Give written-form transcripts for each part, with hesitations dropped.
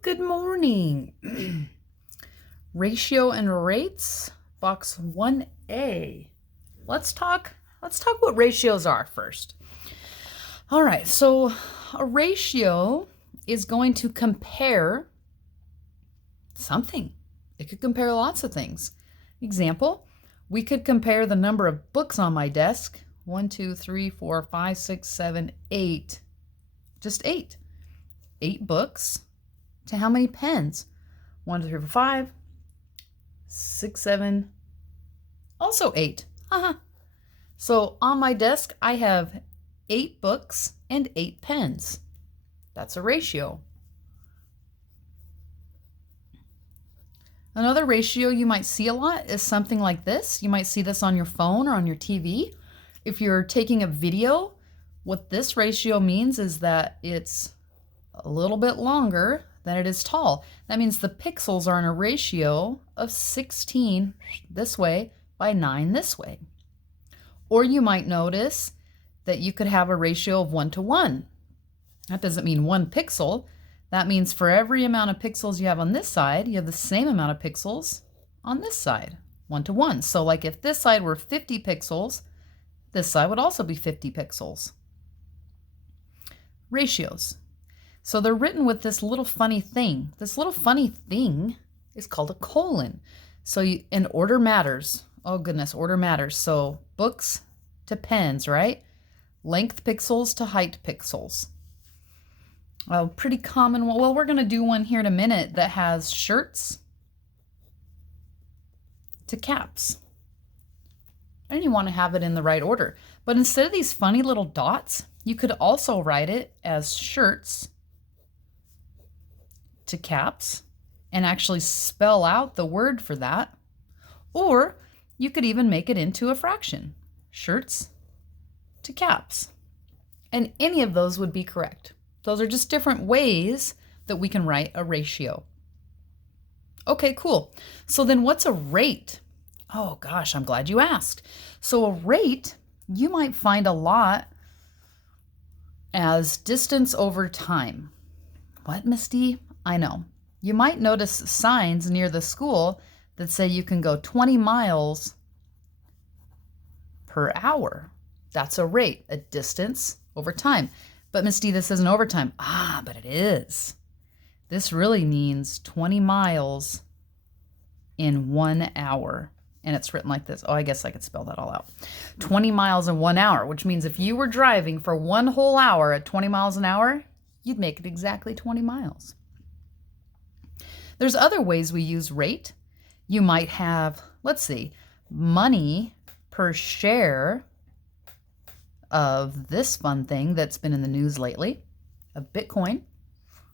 Good morning. Ratio and rates, box 1A. Let's talk what ratios are first. All right, so a ratio is going to compare something. It could compare lots of things. Example, we could compare the number of books on my desk. 1, 2, 3, 4, 5, 6, 7, 8. Just 8. 8 books to how many pens? 1, 2, 3, 4, 5, 6, 7, also 8. So on my desk, I have 8 books and 8 pens. That's a ratio. Another ratio you might see a lot is something like this. You might see this on your phone or on your TV. If you're taking a video, what this ratio means is that it's a little bit longer than it is tall. That means the pixels are in a ratio of 16 this way by 9 this way. Or you might notice that you could have a ratio of 1 to 1. That doesn't mean 1 pixel. That means for every amount of pixels you have on this side, you have the same amount of pixels on this side, 1 to 1. So like if this side were 50 pixels, this side would also be 50 pixels. Ratios. So they're written with this little funny thing. This little funny thing is called a colon. So and order matters. Oh goodness, order matters. So books to pens, right? Length pixels to height pixels. Well, pretty common. Well, we're going to do one here in a minute that has shirts to caps. And you want to have it in the right order. But instead of these funny little dots, you could also write it as shirts to caps and actually spell out the word for that. Or you could even make it into a fraction. Shirts to caps. And any of those would be correct. Those are just different ways that we can write a ratio. Okay, cool. So then what's a rate? Oh gosh, I'm glad you asked. So a rate, you might find a lot as distance over time. What, Miss D? I know. You might notice signs near the school that say you can go 20 miles per hour. That's a rate, a distance over time. But Miss D, this isn't overtime. But it is. This really means 20 miles in 1 hour. And it's written like this. Oh, I guess I could spell that all out. 20 miles in 1 hour, which means if you were driving for 1 whole hour at 20 miles an hour, you'd make it exactly 20 miles. There's other ways we use rate. You might have, let's see, money per share of this fun thing that's been in the news lately, of Bitcoin.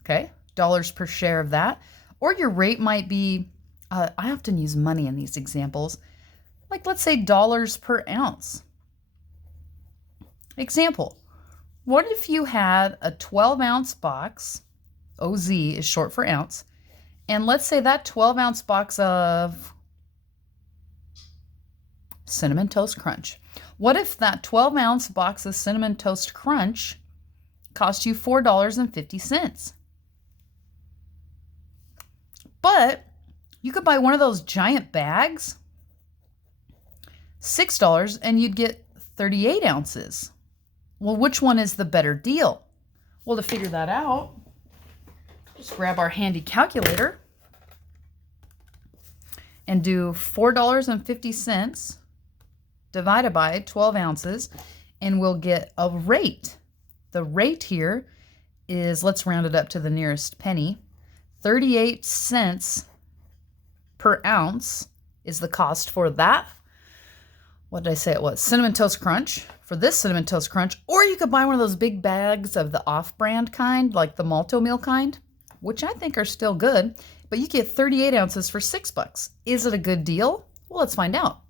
Okay, dollars per share of that. Or your rate might be, I often use money in these examples, like let's say dollars per ounce. Example, what if you had a 12-ounce box, OZ is short for ounce, and let's say that 12-ounce box of Cinnamon Toast Crunch. What if that 12-ounce box of Cinnamon Toast Crunch cost you $4.50? But you could buy one of those giant bags, $6, and you'd get 38 ounces. Well, which one is the better deal? Well, to figure that out, just grab our handy calculator and do $4.50 divided by 12 ounces, and we'll get a rate. The rate here is, let's round it up to the nearest penny, 38 cents per ounce is the cost for that. What did I say it was? Cinnamon Toast Crunch. For this Cinnamon Toast Crunch, or you could buy one of those big bags of the off-brand kind, like the Malt-O-Meal kind, which I think are still good, but you get 38 ounces for $6. Is it a good deal? Well, let's find out.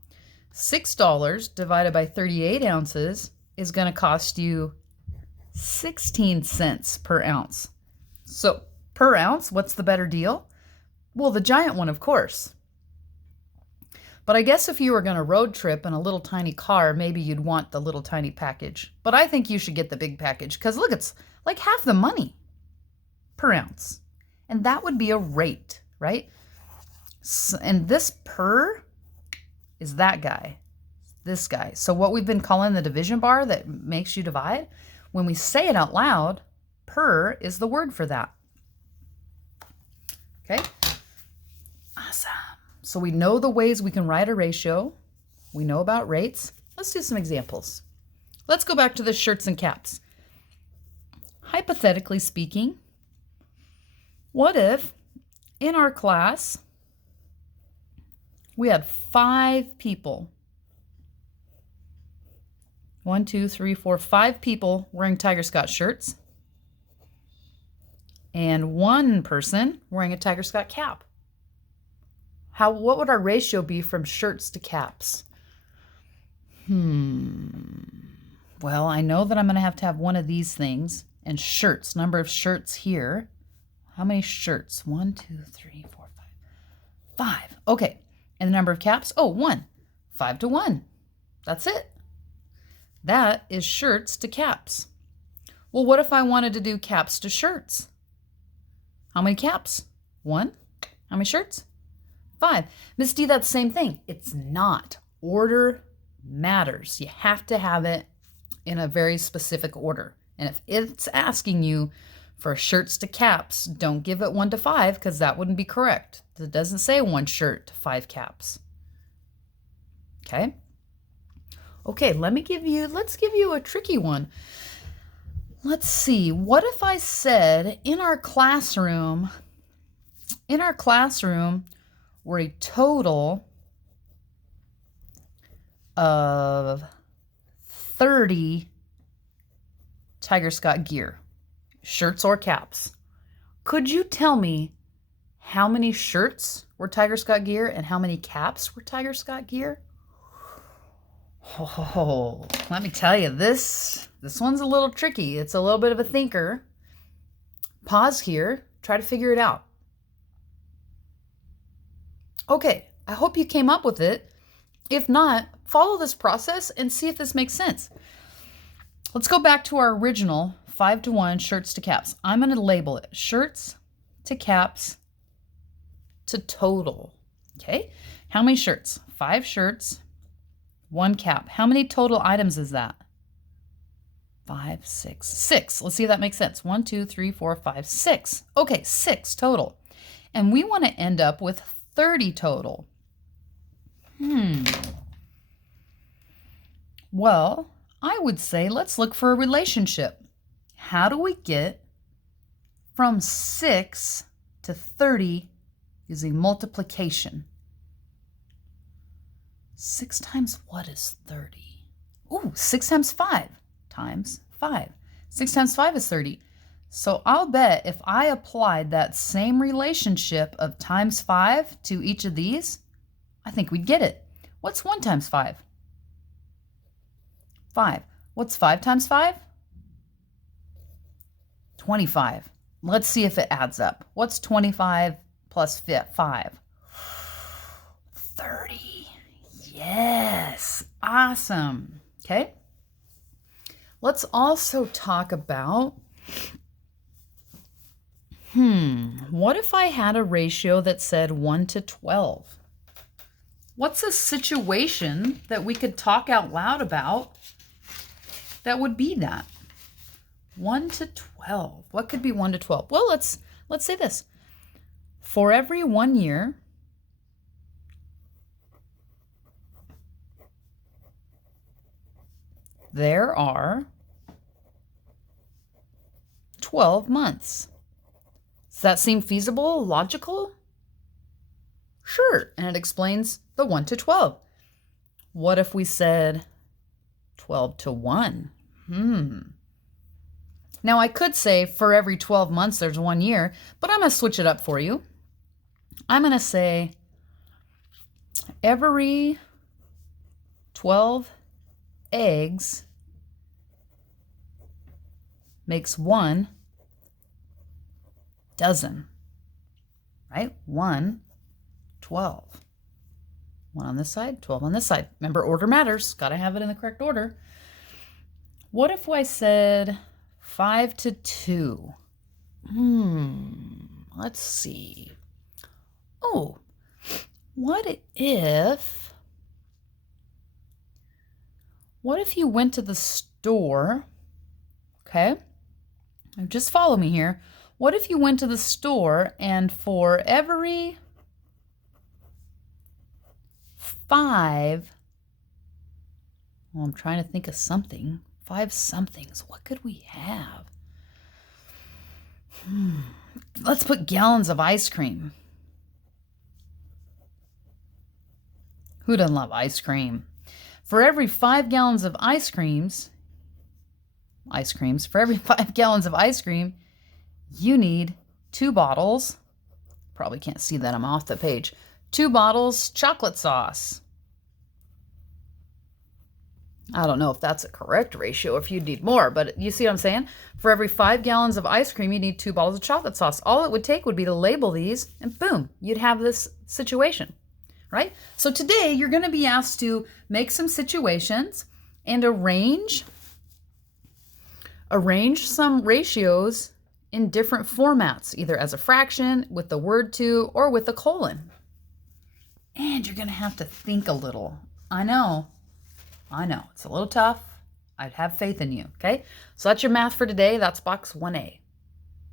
$6 divided by 38 ounces is going to cost you 16 cents per ounce. So per ounce, what's the better deal? Well, the giant one, of course. But I guess if you were going to road trip in a little tiny car, maybe you'd want the little tiny package. But I think you should get the big package because look, it's like half the money per ounce. And that would be a rate, right? And this per is that guy, this guy. So what we've been calling the division bar that makes you divide, when we say it out loud, per is the word for that. Okay? Awesome. So we know the ways we can write a ratio. We know about rates. Let's do some examples. Let's go back to the shirts and caps. Hypothetically speaking, what if in our class we had 5 people? 1, 2, 3, 4, 5 people wearing Tiger Scott shirts and 1 person wearing a Tiger Scott cap. What would our ratio be from shirts to caps? Well, I know that I'm going to have one of these things. And shirts, number of shirts here. How many shirts? 1, 2, 3, 4, 5. 5. Okay. And the number of caps? Oh, 1. 5 to 1. That's it. That is shirts to caps. Well, what if I wanted to do caps to shirts? How many caps? 1. How many shirts? 5. Miss D, that's the same thing. It's not. Order matters. You have to have it in a very specific order. And if it's asking you for shirts to caps, don't give it 1 to 5 because that wouldn't be correct. It doesn't say 1 shirt to 5 caps. Okay? Okay, let's give you a tricky one. Let's see. What if I said in our classroom were a total of 30 Tiger Scott gear, shirts or caps. Could you tell me how many shirts were Tiger Scott gear and how many caps were Tiger Scott gear? Oh, let me tell you, this one's a little tricky. It's a little bit of a thinker. Pause here, try to figure it out. Okay, I hope you came up with it. If not, follow this process and see if this makes sense. Let's go back to our original 5 to 1 shirts to caps. I'm going to label it shirts to caps to total. Okay, how many shirts? 5 shirts, 1 cap. How many total items is that? 5, 6, 6. Let's see if that makes sense. 1, 2, 3, 4, 5, 6. Okay, 6 total. And we want to end up with 30 total. Well, I would say let's look for a relationship. How do we get from 6 to 30 using multiplication? 6 times what is 30? Ooh, 6 times 5 times 5. 6 times 5 is 30. So I'll bet if I applied that same relationship of times 5 to each of these, I think we'd get it. What's 1 times 5? 5. What's 5 times 5? 25. Let's see if it adds up. What's 25 plus 5? 30. Yes. Awesome. Okay. Let's also talk about, what if I had a ratio that said 1 to 12? What's a situation that we could talk out loud about that would be that? 1 to 12. What could be 1 to 12? Well, let's say this. For every 1 year, there are 12 months. Does that seem feasible, logical? Sure, and it explains the 1 to 12. What if we said 12 to 1? Now I could say for every 12 months there's 1 year, but I'm going to switch it up for you. I'm going to say every 12 eggs makes 1 dozen, right? 1, 12. 1 on this side, 12 on this side. Remember, order matters. Got to have it in the correct order. What if I said 5 to 2? Let's see. Oh, what if you went to the store, okay? Now just follow me here. What if you went to the store and for every 5, well, I'm trying to think of something. 5 somethings. What could we have? Let's put gallons of ice cream. Who doesn't love ice cream? For every 5 gallons of ice creams, for every 5 gallons of ice cream, you need 2 bottles. Probably can't see that, I'm off the page. 2 bottles chocolate sauce. I don't know if that's a correct ratio, if you need more, but you see what I'm saying? For every 5 gallons of ice cream, you need 2 bottles of chocolate sauce. All it would take would be to label these, and boom, you'd have this situation, right? So today, you're going to be asked to make some situations and arrange some ratios in different formats, either as a fraction, with the word to, or with a colon. And you're going to have to think a little. I know, it's a little tough. I'd have faith in you, okay? So that's your math for today. That's box 1A.